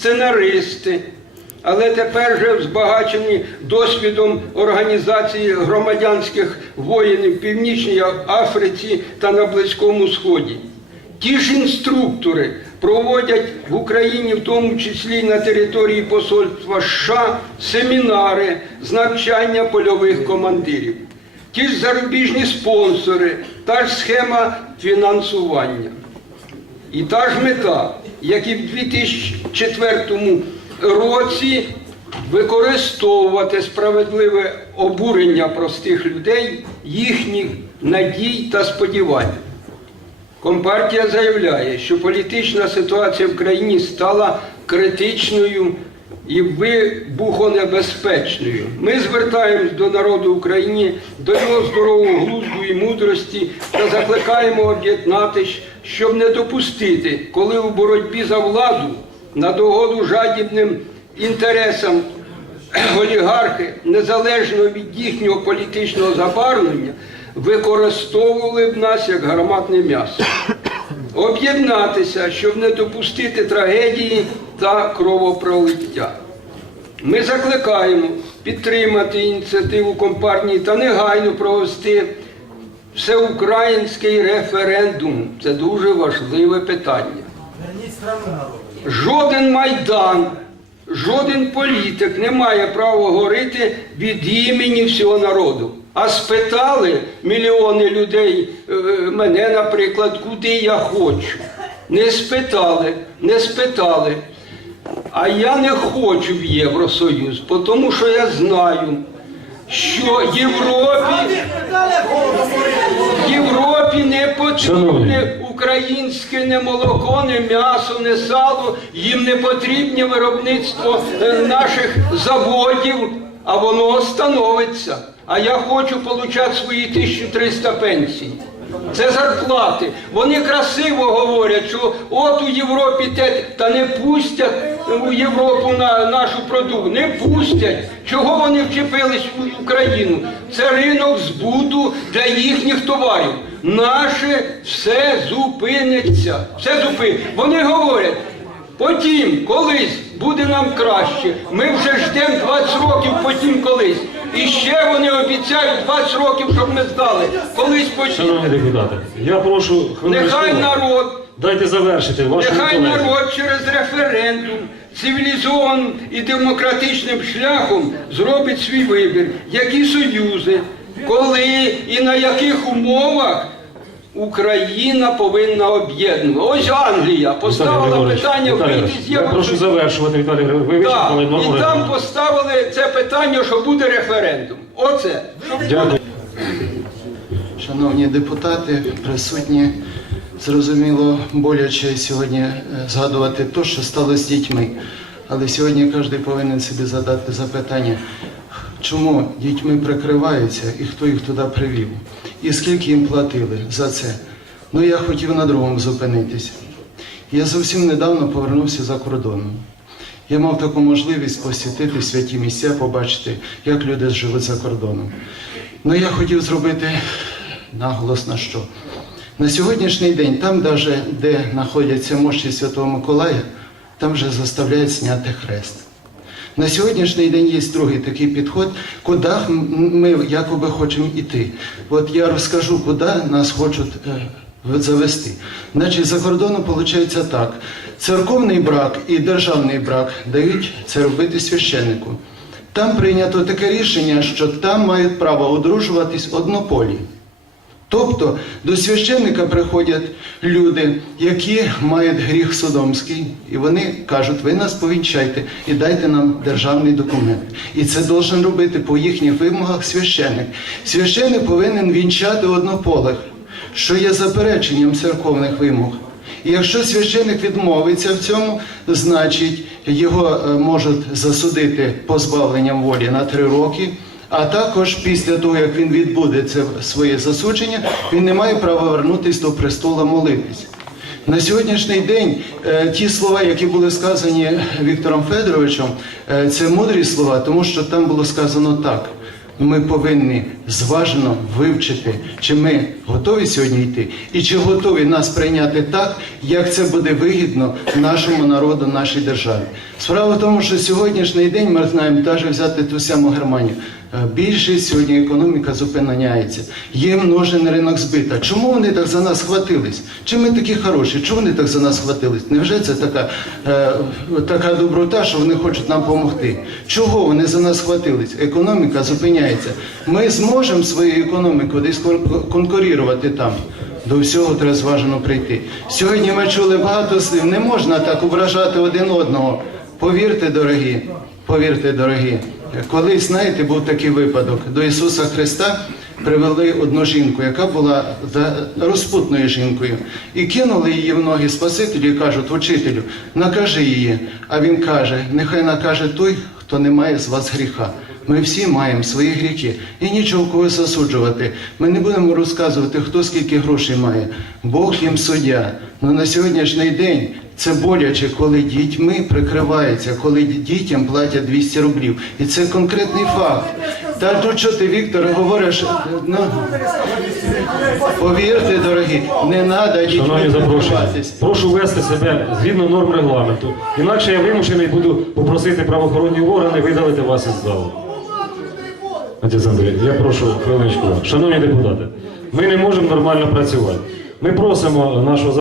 сценаристи, але тепер вже збагачені досвідом організації громадянських воїнів в Північній Африці та на Близькому Сході. Ті ж інструктори проводять в Україні, в тому числі на території посольства США, семінари з навчання польових командирів. Ті ж зарубіжні спонсори, та ж схема фінансування. І та ж мета, як і в 2004 році, використовувати справедливе обурення простих людей, їхніх надій та сподівань. Компартія заявляє, що політична ситуація в країні стала критичною і вибухонебезпечною. Ми звертаємось до народу України, до його здорового глузду і мудрості та закликаємо об'єднатись, щоб не допустити, коли у боротьбі за владу на догоду жадібним інтересам олігархи, незалежно від їхнього політичного забарвлення, використовували б нас як гарматне м'ясо. Об'єднатися, щоб не допустити трагедії та кровопролиття. Ми закликаємо підтримати ініціативу компартії та негайно провести всеукраїнський референдум. Це дуже важливе питання. Жоден майдан, жоден політик не має права говорити від імені всього народу. А спитали мільйони людей, е, мене, наприклад, куди я хочу. Не спитали, не спитали. А я не хочу в Євросоюз, тому що я знаю, що Європі, Європі не потрібне українське не молоко, не м'ясо, не сало, їм не потрібне виробництво е, наших заводів, а воно становиться. А я хочу отримати свої 1300 пенсій. Це зарплати. Вони красиво говорять, що от у Європі те, та не пустять у Європу на нашу продукцію. Не пустять. Чого вони вчепились в Україну? Це ринок збуту для їхніх товарів. Наше все зупиниться. Все зупиниться. Вони говорять. Потім, колись буде нам краще. Ми вже ждемо 20 років, потім колись. І ще вони обіцяють 20 років, щоб ми здали. Колись потім. Шановні депутати, я прошу хвилиночку. Нехай народ, Дайте завершити вашу нехай колезі. народ через референдум цивілізованим і демократичним шляхом зробить свій вибір, які союзи, коли і на яких умовах Україна повинна об'єднувати. Ось Англія поставила Григорович, питання Віталій вийти з Я прошу Євросоюзу. завершувати, Віталій Григорович. Ви Так, вичерпали норму і там поставили це питання, що буде референдум. Оце. Дякую. Шановні депутати, присутні, зрозуміло, боляче сьогодні е, згадувати те, що стало з дітьми. Але сьогодні кожен повинен собі задати запитання, чому дітьми прикриваються і хто їх туди привів, і скільки їм платили за це. Ну я хотів на другому зупинитися. Я зовсім недавно повернувся за кордоном. Я мав таку можливість посітити святі місця, побачити, як люди живуть за кордоном. Ну я хотів зробити наголос на що. На сьогоднішній день, там, даже, де знаходяться мощі Святого Миколая, там вже заставляють зняти хрест. На сьогоднішній день є другий такий підход, куди ми якоби хочемо йти. От я розкажу, куди нас хочуть е, завести. Значить, за кордоном виходить так: церковний брак і державний брак дають це робити священнику. Там прийнято таке рішення, що там мають право одружуватись однополі. Тобто до священника приходять люди, які мають гріх содомський, і вони кажуть, ви нас повінчайте і дайте нам державний документ. І це должен робити по їхніх вимогах священник. Священник повинен вінчати однополих, що є запереченням церковних вимог. І якщо священник відмовиться в цьому, значить його е, можуть засудити позбавленням волі на три роки. А також після того, як він відбуде це своє засудження, він не має права вернутися до престола молитись. На сьогоднішній день е, ті слова, які були сказані Віктором Федоровичем, е, це мудрі слова, тому що там було сказано так. Ми повинні зважено вивчити, чи ми готові сьогодні йти, і чи готові нас прийняти так, як це буде вигідно нашому народу, нашій державі. Справа в тому, що сьогоднішній день ми знаємо, навіть взяти ту саму Германію. е, Більшість сьогодні економіка зупиняється. Їм нужен ринок збита. Чому вони так за нас хватились? Чи ми такі хороші? Чому вони так за нас хватились? Невже це така, е, така доброта, що вони хочуть нам допомогти? Чого вони за нас хватились? Економіка зупиняється. Ми зможемо своєю економікою десь кон- конкурувати там. До всього треба зважено прийти. Сьогодні ми чули багато слів. Не можна так ображати один одного. Повірте, дорогі, повірте, дорогі. Колись, знаєте, був такий випадок. До Ісуса Христа привели одну жінку, яка була розпутною жінкою, і кинули її в ноги Спасителю і кажуть, учителю, накажи її. А він каже, нехай накаже той, хто не має з вас гріха. Ми всі маємо свої гріхи і нічого когось засуджувати. Ми не будемо розказувати, хто скільки грошей має. Бог їм суддя. Ну на сьогоднішній день це боляче, коли дітьми прикриваються, коли дітям платять 200 рублів. І це конкретний факт. Та ну що ти, Віктор, говориш? Ну, повірте, дорогі, не треба дітьми прикриватись. прошу вести себе згідно норм регламенту. Інакше я вимушений буду попросити правоохоронні органи видалити вас із залу. Андрій, я прошу хвилиночку. Шановні депутати, ми не можемо нормально працювати. Ми просимо нашого